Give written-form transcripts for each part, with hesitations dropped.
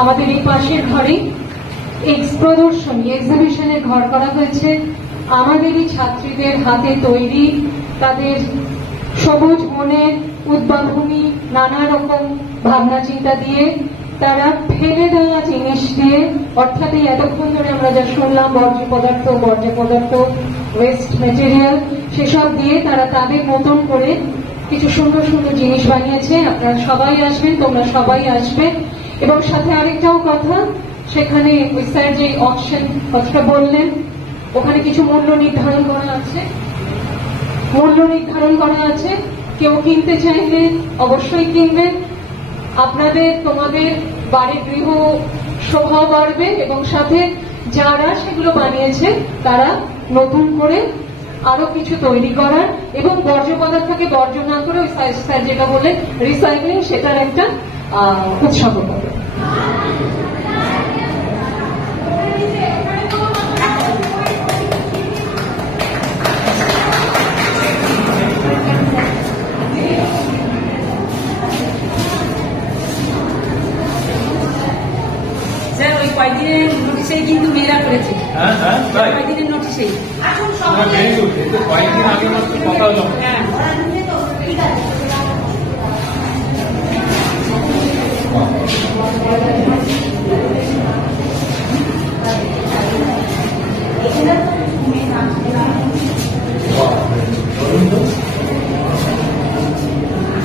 আমাদের এই পাশের ঘরে প্রদর্শনী এক্সিবিশনের ঘর করা হয়েছে আমাদেরই ছাত্রীদের হাতে তৈরি, তাদের সবুজ মনের উদ্ভাবনী নানা রকম ভাবনা চিন্তা দিয়ে, তারা ফেলে দেওয়া জিনিস দিয়ে, অর্থাৎ এই এতক্ষণ ধরে আমরা যা শুনলাম বর্জ্য পদার্থ ওয়েস্ট মেটেরিয়াল, সেসব দিয়ে তারা তাদের মতন করে কিছু সুন্দর সুন্দর জিনিস বানিয়েছে। আপনারা সবাই আসবেন, তোমরা সবাই আসবে। এবং সাথে আরেকটাও কথা, সেখানে ওই স্যার যে অকশন কথাটা বললেন, ওখানে কিছু মূল্য নির্ধারণ করা আছে। কেউ কিনতে চাইলে অবশ্যই কিনবেন। তোমাদের বাড়ির গৃহ শোভা বাড়বে এবং সাথে যারা সেগুলো বানিয়েছে তারা নতুন করে আরো কিছু তৈরি করার এবং বর্জ্য পদার্থকে বর্জ্য না করে ওই স্যার যেটা বলে রিসাইক্লিং, সেটার একটা উৎসাহ পাবে। কয়েকদিনের নোটিশেই কিন্তু মেয়েরা করেছে, কয়েকদিনের নোটিশেই। কয়েকদিন আগে কথা হলো।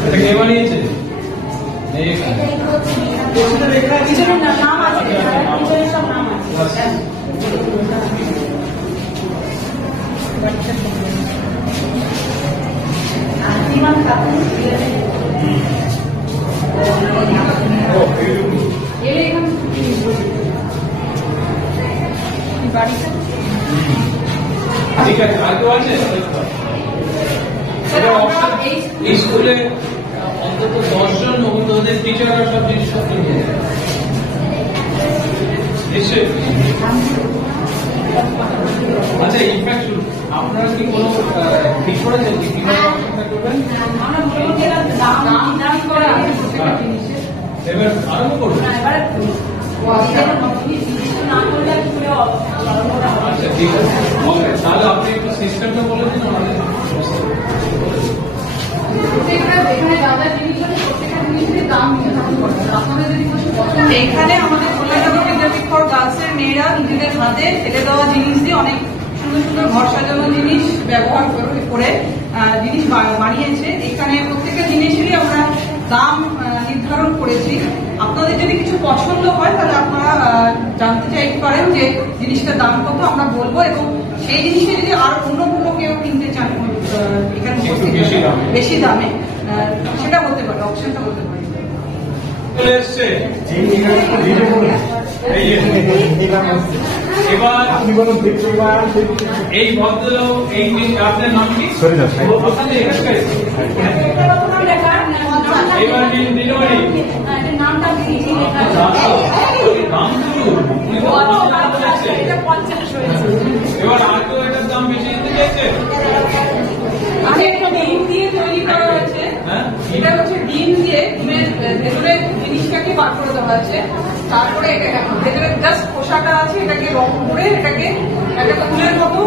এটা কে বানিয়েছে? নাম আছে, সব নাম আছে। ঠিক আছে, আর কেউ আছে? এই স্কুলে অন্তত 10 জন ওদের টিচাররা সব জিনিসপত্র নিয়ে যায় নিশ্চয়ই। আচ্ছা, ইনফ্যাক্ট আপনারা কি কোনো ঠিক করেছেন কি কিভাবে করবেন? এবার আরম্ভ করবেন। আচ্ছা, ঠিক আছে, তাহলে আপনি একটু সিস্টেমটা বলে দিন আমাদের। এখানে আমাদের কল্যাণনগর বিদ্যাপীঠ ফর গার্লসের মেয়েরা নিজেদের হাতে ফেলে দেওয়া জিনিস দিয়ে অনেক সুন্দর সুন্দর ঘর সাজানো জিনিস ব্যবহার করে জিনিস বানিয়েছে। এখানে প্রত্যেকটা জিনিসেরই আমরা দাম নির্ধারণ করেছি। আপনাদের যদি কিছু পছন্দ হয় তাহলে আপনারা জানতে চাইতে পারেন যে জিনিসটার দাম কত, আমরা বলবো। এবং সেই জিনিসে যদি আর অন্য কোনো কেউ কিনতে চান এখানে বেশি দামে, সেটা বলতে পারে, অপশনটা বলতে পারে। এবার এই ভদ্রলোক, এই আপনার নাম কি? এবার এবার আর তো এটার দাম বেশি দিতে চাইছে। ডিম দিয়ে তৈরি করা হয়েছে, এটা হচ্ছে ডিম দিয়ে, ডিমের ভেতরে জিনিসটাকে বার করে দেওয়া আছে। তারপরে ভেতরে জাস্ট খোসাটা আছে, এটাকে রং করে এটাকে একটা ফুলের মতো।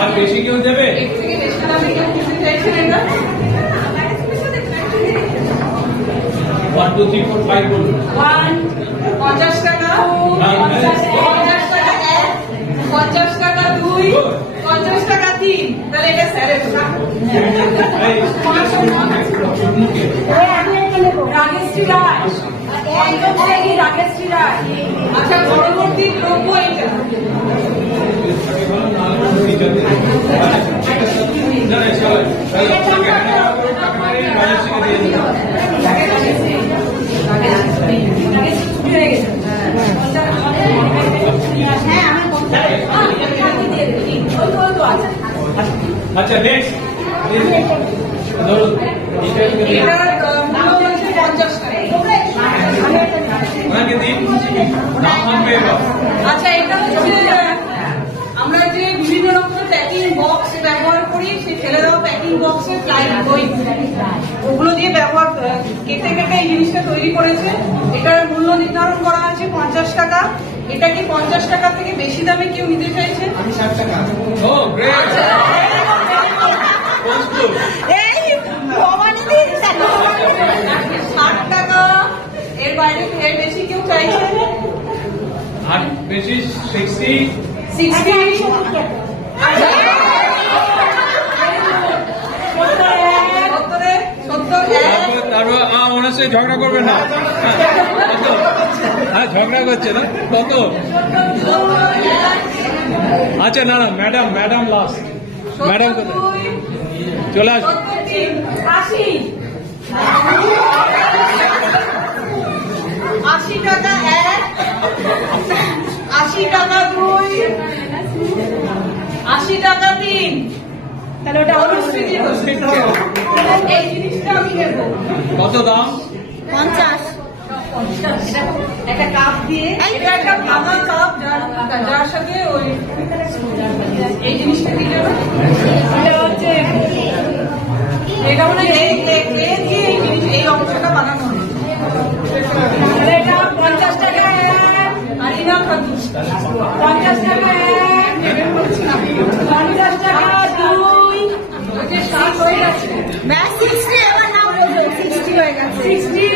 আর বেশি কেউ দেবে? এর থেকে বেশি দামে কেউ কিনতে চাইছেন এটা? 1 2 3 4 5 বলুন। 50 টাকা, 50 টাকা 1, 50 টাকা 2, 50 টাকা 3। তাহলে এটা স্যারের রাগেশ্রী রায়। আচ্ছা, পরবর্তী দ্রব্য এটা আচ্ছা, নেক্সট ধরুন ওনাকে দিন, নাম থাকবে। আচ্ছা, এটা হচ্ছে আমরা যে বিভিন্ন রকমের প্যাকিং বক্স ব্যবহার করি, সেই ফেলে দেওয়া প্যাকিং বক্সের ওগুলো দিয়ে ব্যবহার কেটে কেটে এই জিনিসটা তৈরি করেছে। এটার মূল্য নির্ধারণ করা হয়েছে 50 টাকা। এটা কি 50 টাকা থেকে বেশি দামে কেউ নিতে চাইছে? 60 টাকা। ও গ্রেট। এই 60 টাকা, এর বাইরে এর বেশি কেউ চাইছে? আর বেশি 60 তারপর ওনার সাথে ঝগড়া করবেন না। হ্যাঁ ঝগড়া করছে না। কত? আচ্ছা না না ম্যাডাম লাস্ট। ম্যাডাম কত? চলে আসুন। 80 টাকা 1, 80 টাকা 2, 80 টাকা 3। তাহলে ওটা অনুষ্ঠিত এই জিনিসটা আমি নেব। কত দাম? 50। একটা কাপ দিয়ে, এটা একটা ভাঙা কাপ যার সাথে ওই এই জিনিসটা দিয়ে এটা হচ্ছে, এটা মানে এই দিয়ে এই জিনিস এই অংশটা বানানো হয়। এটা 50 টাকা আর ইনা খাদ্য 50 টাকা 50 টাকা 2 ওকে 60 হয়ে গেছে। ব্যাস 60 এবার নাম বলবেন 60 হয়ে গেছে। 60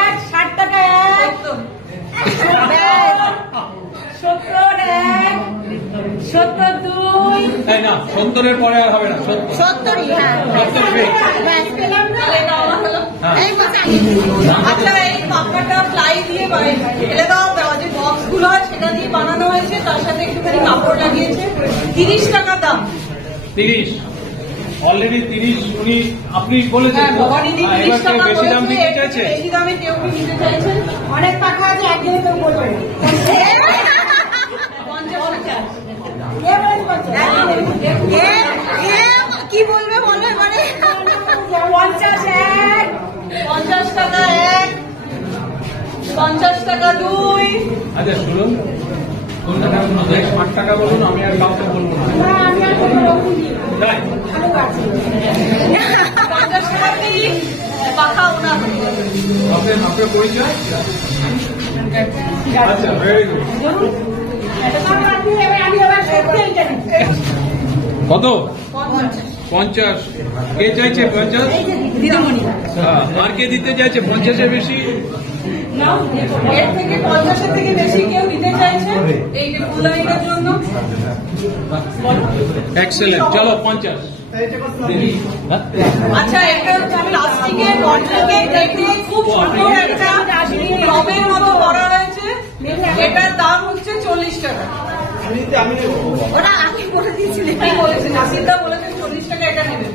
1 60 টাকা 1 ব্যাস 70 1 70 2 তাই না 70 এর পরে আর হবে না। 70ই হ্যাঁ 70 ব্যাস পেলাম না। এটা আমার হলো এই আচ্ছা এই পাকাটা প্লাই দিয়ে ফেলে দেওয়া যে বক্স গুলো হয় সেটা দিয়ে বানানো হয়েছে, তার সাথে একটুখানি কাপড় লাগিয়েছে। 30 টাকা দাম। 30 অলরেডি 30 উনি আপনি বলেছেন। ভবানী 30 টাকা বেশি দাম দিতে চাইছে। বেশি দামে কেউ কি নিতে চাইছেন? অনেক পাখা আছে, একদিনে কেউ বলবেন 50 কি বলবে বলে মানে 50 1 50 টাকা 1 50 টাকা 2। আচ্ছা শুনুন, কোনটা 60 টাকা বলুন, আমি আর কাউকে বলবো না। 50 টাকা দিয়ে পাখা ওনার আপনার পরিচয়? আচ্ছা ভেরি গুড। কত? 50। কে চাইছে 50? আর কে দিতে চাইছে 50-এর বেশি? এর থেকে 50-এর থেকে বেশি কেউ দিতে চাইছে এই ফুলদানিটার জন্য? এক্সেলেন্ট, চলো 50। আচ্ছা এটা হচ্ছে প্লাস্টিকের বটলকে কেটে খুব সুন্দর একটা টবের মতো করা হয়েছে। এটার দাম হচ্ছে 40 টাকা। ওরা আগে বলে দিয়েছিলেন, কি বলেছে নাসিরদা বলেছেন 40 টাকা এটা নেবে।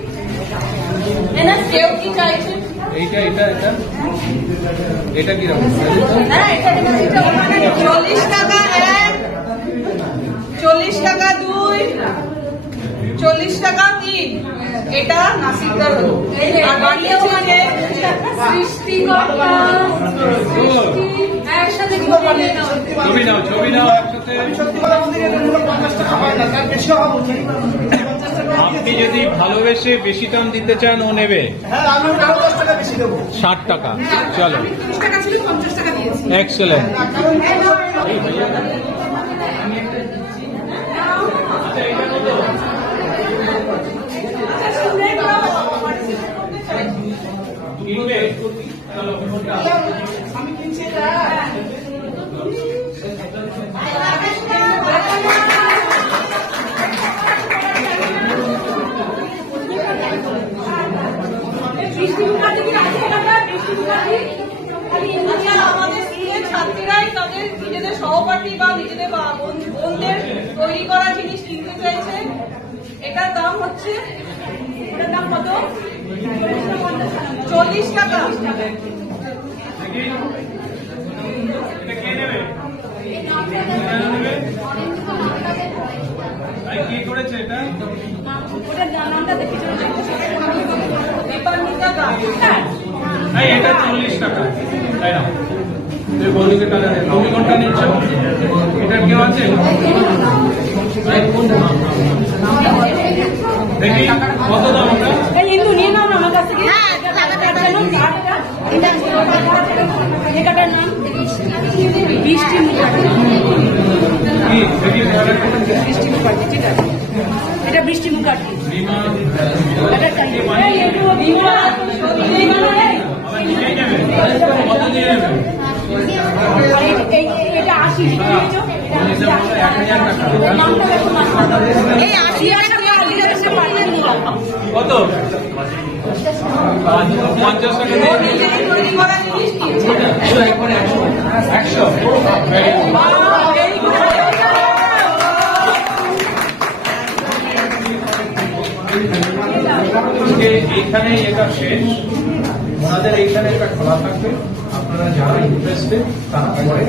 কেউ কি চাইছে? এটা কি রকম? 40 টাকা 1, 40 টাকা 2, 40 টাকা 3। এটা নাসিরদার হলো। আর বানিয়েছে যে সৃষ্টিকর্তা একসাথে ছবি নাও একসাথে। আপনি যদি ভালোবেসে বেশি দাম দিতে চান ও নেবে। 60 টাকা। চলো 30 টাকা ছিল 50 টাকা দিয়েছি। এক্সেলেন্ট। আমি কিনছি এটা। আমাদের স্কুলের ছাত্রীরাই তাদের নিজেদের সহপাঠী বা নিজেদের বোনদের তৈরি করা জিনিস কিনতে চাইছে। এটার দাম হচ্ছে, এটার দাম কত? 40 টাকা। কি করেছে এটা? পেপার নিতে দাম এটা 40 টাকা। তাই না? বৌদিকে টাকা দেয়। তুমি কোনটা নিচ্ছ? এটা কেউ আছে? দেখি কত দাম ওটা? হিন্দু নিয়ে নাও না আমার কাছ থেকে। এটার নাম বৃষ্টি মুখার্জি। কি দেখি বৃষ্টি মুখার্জি, ঠিক আছে। এটা বৃষ্টি মুখার্জি। এটা কত দিয়ে নেবে? এটা 80 নিয়েছো? এই 80 টাকা কত? 50 টাকা দিয়ে তৈরি করা জিনিস কি? 100। এইখানে এটা শেষ, ওনাদের এইখানে একটা খোলা থাকবে, আপনারা যারা ইন্টারেস্টেড তারা পরে